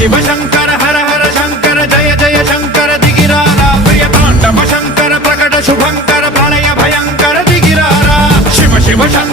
शिव शंकर हर हर शंकर जय जय शंकर दिगिरारा प्रिय तांडव शंकर प्रकट शुभंकर प्रलय भयंकर दिगिरारा शिव शिव शंकर